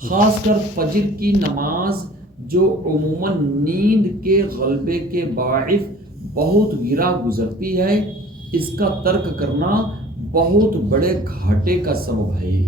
خاص کر فجر کی نماز جو عموماً نیند کے غلبے کے باعث بہت گرا گزرتی ہے، اس کا ترک کرنا بہت بڑے گھاٹے کا سبب ہے۔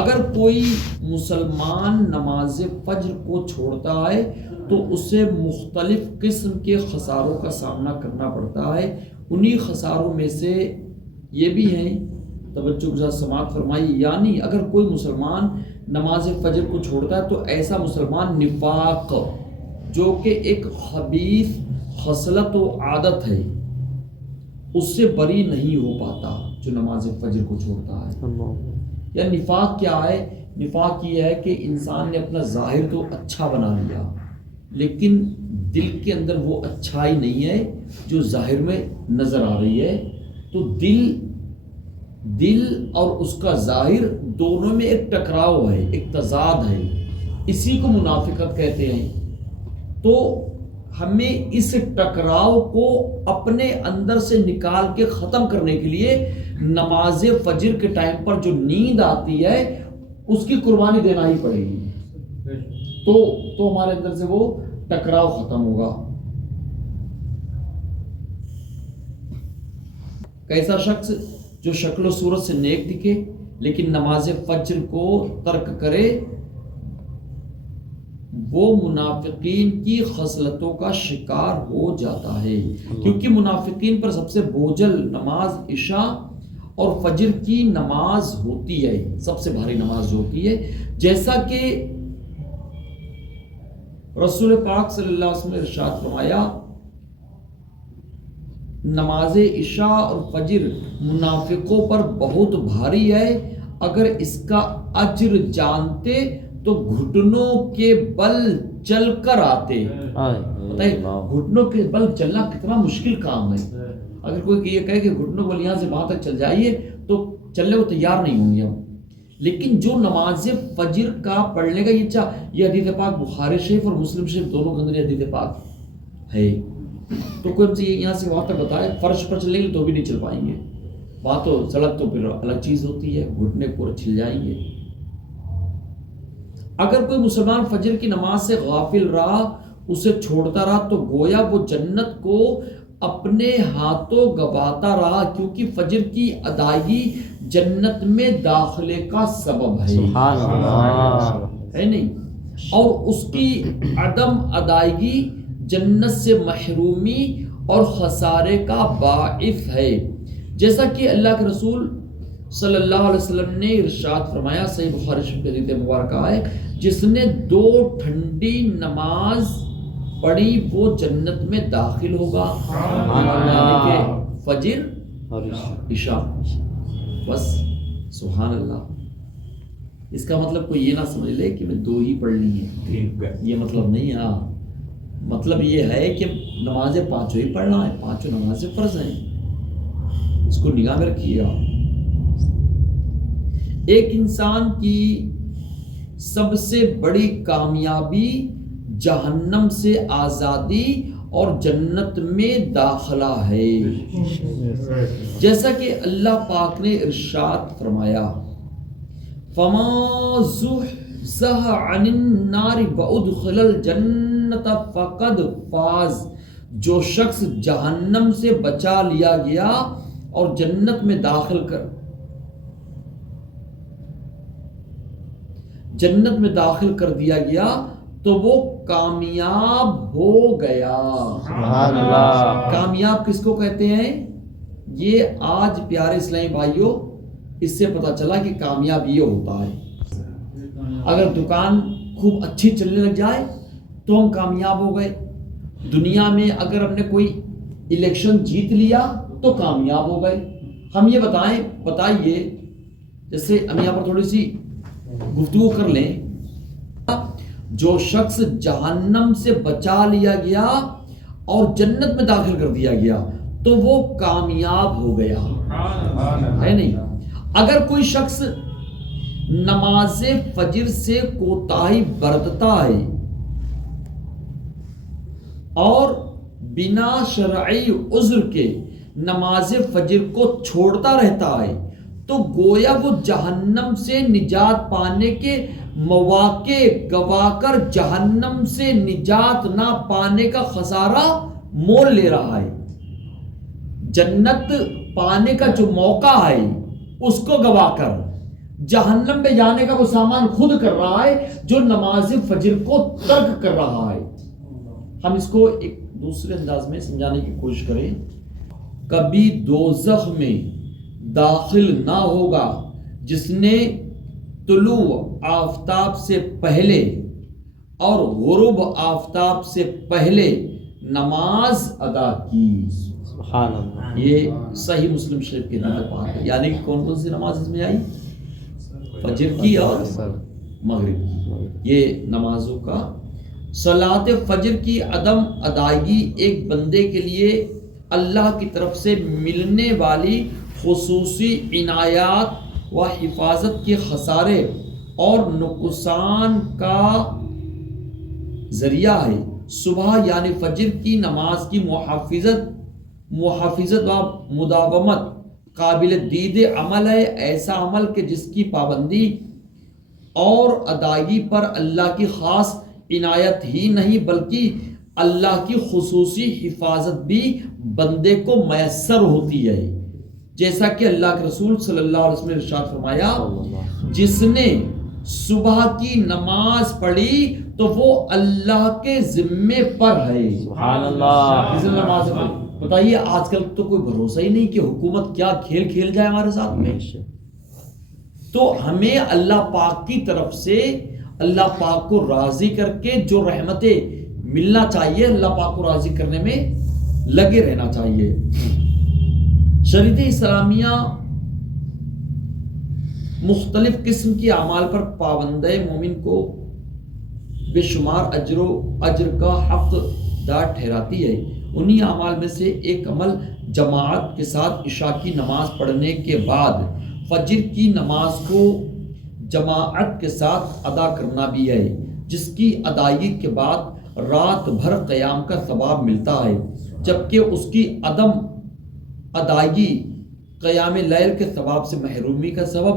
اگر کوئی مسلمان نماز فجر کو چھوڑتا ہے تو اسے مختلف قسم کے خساروں کا سامنا کرنا پڑتا ہے۔ انہی خساروں میں سے یہ بھی ہیں، توجہ کے ساتھ سماعت فرمائی، یعنی اگر کوئی مسلمان نماز فجر کو چھوڑتا ہے تو ایسا مسلمان نفاق جو کہ ایک خبیث خصلت و عادت ہے اس سے بری نہیں ہو پاتا جو نماز فجر کو چھوڑتا ہے۔ یا نفاق کیا ہے؟ نفاق یہ ہے کہ انسان نے اپنا ظاہر تو اچھا بنا لیا لیکن دل کے اندر وہ اچھائی نہیں ہے جو ظاہر میں نظر آ رہی ہے۔ تو دل اور اس کا ظاہر دونوں میں ایک ٹکراؤ ہے، ایک تضاد ہے، اسی کو منافقت کہتے ہیں۔ تو ہمیں اس ٹکراؤ کو اپنے اندر سے نکال کے ختم کرنے کے لیے نماز فجر کے ٹائم پر جو نیند آتی ہے اس کی قربانی دینا ہی پڑے گی، تو ہمارے اندر سے وہ ٹکراؤ ختم ہوگا۔ کیسا شخص؟ جو شکل و صورت سے نیک دکھے لیکن نماز فجر کو ترک کرے، وہ منافقین کی خصلتوں کا شکار ہو جاتا ہے، کیونکہ منافقین پر سب سے بوجھل نماز عشاء اور فجر کی نماز ہوتی ہے، سب سے بھاری نماز جو ہوتی ہے۔ جیسا کہ رسول پاک صلی اللہ علیہ وسلم نے ارشاد فرمایا، نماز عشاء اور فجر منافقوں پر بہت بھاری ہے، اگر اس کا اجر جانتے تو گھٹنوں کے بل چل کر آتے۔ گھٹنوں کے بل چلنا کتنا مشکل کام ہے۔ اگر کوئی یہ کہے کہ گھٹنوں کے بل یہاں سے وہاں تک چل جائیے تو چلنے کو تیار نہیں ہوں گے ہم۔ لیکن جو نماز فجر کا پڑھنے کا یہ حدیث پاک بخاری شریف اور مسلم شریف دونوں کے اندر یہ حدیث پاک ہے، تو کوئی ہم سے یہاں سے وہاں تک بتائے فرش پر چلیں گے تو بھی نہیں چل پائیں گے، وہاں تو سڑک تو پھر الگ چیز ہوتی ہے، گھٹنے پورے چھل جائیں گے۔ اگر کوئی مسلمان فجر کی نماز سے غافل رہا، اسے چھوڑتا رہا، تو گویا وہ جنت کو اپنے ہاتھوں گواتا رہا، کیونکہ فجر کی ادائیگی جنت میں داخلے کا سبب ہے، ہے نہیں؟ اور اس کی عدم ادائیگی جنت سے محرومی اور خسارے کا باعث ہے، جیسا کہ اللہ کے رسول صلی اللہ علیہ وسلم نے ارشاد فرمایا، صحیح بخاری شریف کی حدیث مبارکہ ہے، جس نے 2 ٹھنڈی نماز پڑھی وہ جنت میں داخل ہوگا، یعنی کہ فجر اور عشاء، بس سبحان اللہ۔ اس کا مطلب کوئی یہ نہ سمجھ لے کہ میں 2 ہی پڑھنی ہے، یہ مطلب نہیں۔ ہاں، مطلب یہ ہے کہ نمازیں 5 ہی پڑھنا ہے، 5 نمازیں فرض ہیں، اس کو نگاہ میں رکھیے آپ۔ ایک انسان کی سب سے بڑی کامیابی جہنم سے آزادی اور جنت میں داخلہ ہے، جیسا کہ اللہ پاک نے ارشاد فرمایا، فَمَا زُحْزِحَ عَنِ النَّارِ وَأُدْخِلَ الْجَنَّةَ فَقَدْ فَازَ۔ جو شخص جہنم سے بچا لیا گیا اور جنت میں داخل کر دیا گیا تو وہ کامیاب ہو گیا۔ سبحان اللہ۔ کامیاب کس کو کہتے ہیں؟ یہ آج پیارے اسلامی بھائیوں اس سے پتہ چلا کہ کامیاب یہ ہوتا ہے۔ اگر دکان خوب اچھی چلنے لگ جائے تو ہم کامیاب ہو گئے، دنیا میں اگر ہم نے کوئی الیکشن جیت لیا تو کامیاب ہو گئے۔ ہم یہ بتائیے، جیسے ہم یہاں پر تھوڑی سی گفتگو کر لیں، جو شخص جہنم سے بچا لیا گیا اور جنت میں داخل کر دیا گیا تو وہ کامیاب ہو گیا، ہے نہیں؟ اگر کوئی شخص نماز فجر سے کوتاہی برتتا ہے اور بنا شرعی عذر کے نماز فجر کو چھوڑتا رہتا ہے تو گویا وہ جہنم سے نجات پانے کے مواقع گوا کر جہنم سے نجات نہ پانے کا خسارہ مول لے رہا ہے. جنت پانے کا جو موقع ہے اس کو گوا کر جہنم میں جانے کا وہ سامان خود کر رہا ہے جو نماز فجر کو ترک کر رہا ہے. ہم اس کو ایک دوسرے انداز میں سمجھانے کی کوشش کریں. کبھی دوزخ میں داخل نہ ہوگا جس نے طلوع آفتاب سے پہلے اور غروب آفتاب سے پہلے نماز ادا کی. سبحان اللہ. یہ صحیح مسلم شریف کے اندر پاک ہے. یعنی کون کون سی نماز اس میں آئی؟ فجر کی اور مغرب کی. یہ نمازوں کا صلاۃ فجر کی عدم ادائیگی ایک بندے کے لیے اللہ کی طرف سے ملنے والی خصوصی عنایات و حفاظت کے خسارے اور نقصان کا ذریعہ ہے. صبح یعنی فجر کی نماز کی محافظت و مداومت قابل دید عمل ہے. ایسا عمل کہ جس کی پابندی اور ادائیگی پر اللہ کی خاص عنایت ہی نہیں بلکہ اللہ کی خصوصی حفاظت بھی بندے کو میسر ہوتی ہے. جیسا کہ اللہ کے رسول صلی اللہ علیہ وسلم نے ارشاد فرمایا جس نے صبح کی نماز پڑھی تو وہ اللہ کے ذمے پر ہے. سبحان اللہ. جس نے نماز پڑھی. بتائیے آج کل تو کوئی بھروسہ ہی نہیں کہ حکومت کیا کھیل کھیل جائے ہمارے ساتھ میں. تو ہمیں اللہ پاک کی طرف سے اللہ پاک کو راضی کر کے جو رحمتیں ملنا چاہیے اللہ پاک کو راضی کرنے میں لگے رہنا چاہیے. شریعت اسلامیہ مختلف قسم کی اعمال پر پابند مومن کو بے شمار اجر کا حق دار ٹھہراتی ہے. انہی اعمال میں سے ایک عمل جماعت کے ساتھ عشاء کی نماز پڑھنے کے بعد فجر کی نماز کو جماعت کے ساتھ ادا کرنا بھی ہے جس کی ادائیگی کے بعد رات بھر قیام کا ثواب ملتا ہے جبکہ اس کی عدم ادائیگی قیام لیل کے ثواب سے محرومی کا سبب.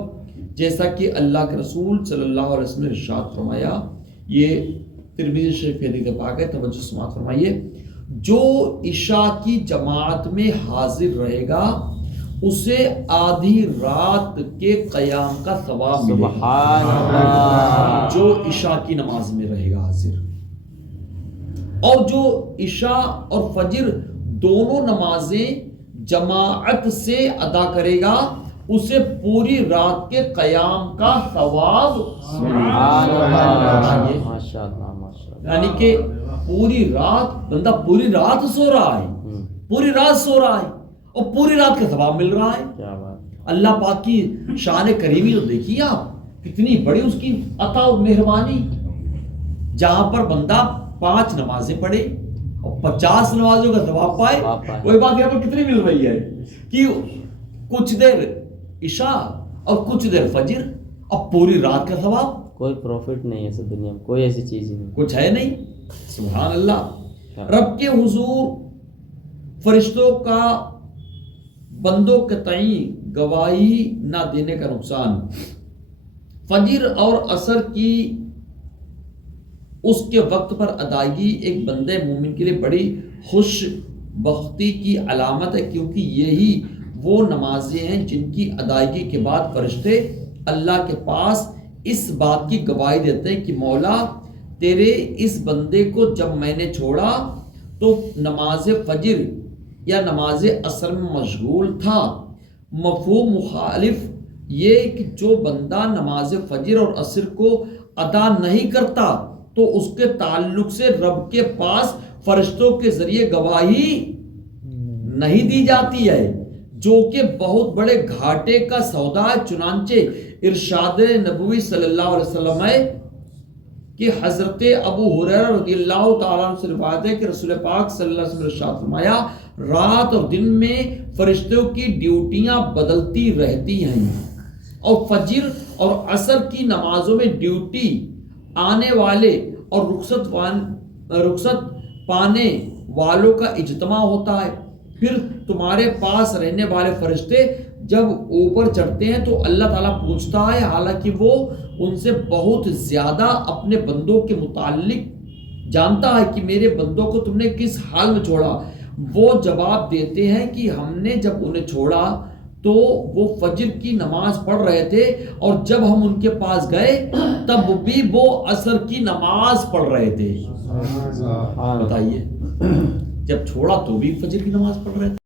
جیسا کہ اللہ کے رسول صلی اللہ علیہ وسلم نے ارشاد فرمایا. یہ ترمذی شریف حدیث پاک ہے. توجہ سماعت فرمائیے. جو عشاء کی جماعت میں حاضر رہے گا اسے آدھی رات کے قیام کا ثواب ملے گا. سبحان اللہ. جو عشاء کی نماز میں رہے گا حاضر. اور جو عشاء اور فجر دونوں نمازیں جماعت سے ادا کرے گا اسے پوری رات کے قیام کا ثواب یعنی کہ پوری رات بندہ پوری رات سو رہا ہے اور پوری رات کا ثواب مل رہا ہے. اللہ پاک کی شان کریمی تو دیکھیے آپ کتنی بڑی اس کی عطا اور مہربانی. جہاں پر بندہ 5 نمازیں پڑھے اور 50 نمازوں کا ثواب پائے وہی بات یہاں پر کتنی مل رہی ہے کہ کچھ دیر عشاء اور کچھ دیر فجر اور پوری رات کا ثواب. کوئی پروفٹ نہیں ہے دنیا میں, کوئی ایسی چیز ہی نہیں, کچھ ہے نہیں. سبحان اللہ. رب کے حضور فرشتوں کا بندوں کے تئیں گواہی نہ دینے کا نقصان. فجر اور عصر کی اس کے وقت پر ادائیگی ایک بندے مومن کے لیے بڑی خوش بختی کی علامت ہے کیونکہ یہی وہ نمازیں ہیں جن کی ادائیگی کے بعد فرشتے اللہ کے پاس اس بات کی گواہی دیتے ہیں کہ مولا تیرے اس بندے کو جب میں نے چھوڑا تو نماز فجر یا نماز عصر میں مشغول تھا. مفہوم مخالف یہ کہ جو بندہ نماز فجر اور عصر کو ادا نہیں کرتا تو اس کے تعلق سے رب کے پاس فرشتوں کے ذریعے گواہی نہیں دی جاتی ہے جو کہ بہت بڑے گھاٹے کا سودا ہے. چنانچہ ارشاد نبوی صلی اللہ علیہ وسلم ہے کہ حضرت ابو ہریرہ رضی اللہ تعالیٰ عنہ سے روایت ہے کہ رسول پاک صلی اللہ علیہ وسلم نے ارشاد فرمایا رات اور دن میں فرشتوں کی ڈیوٹیاں بدلتی رہتی ہیں اور فجر اور عصر کی نمازوں میں ڈیوٹی آنے والے اور رخصت پانے والوں کا اجتماع ہوتا ہے. پھر تمہارے پاس رہنے والے فرشتے جب اوپر چڑھتے ہیں تو اللہ تعالیٰ پوچھتا ہے، حالانکہ وہ ان سے بہت زیادہ اپنے بندوں کے متعلق جانتا ہے کہ میرے بندوں کو تم نے کس حال میں چھوڑا. وہ جواب دیتے ہیں کہ ہم نے جب انہیں چھوڑا تو وہ فجر کی نماز پڑھ رہے تھے، اور جب ہم ان کے پاس گئے تب بھی وہ عصر کی نماز پڑھ رہے تھے. بتائیے، جب چھوڑا تو بھی فجر کی نماز پڑھ رہے تھے.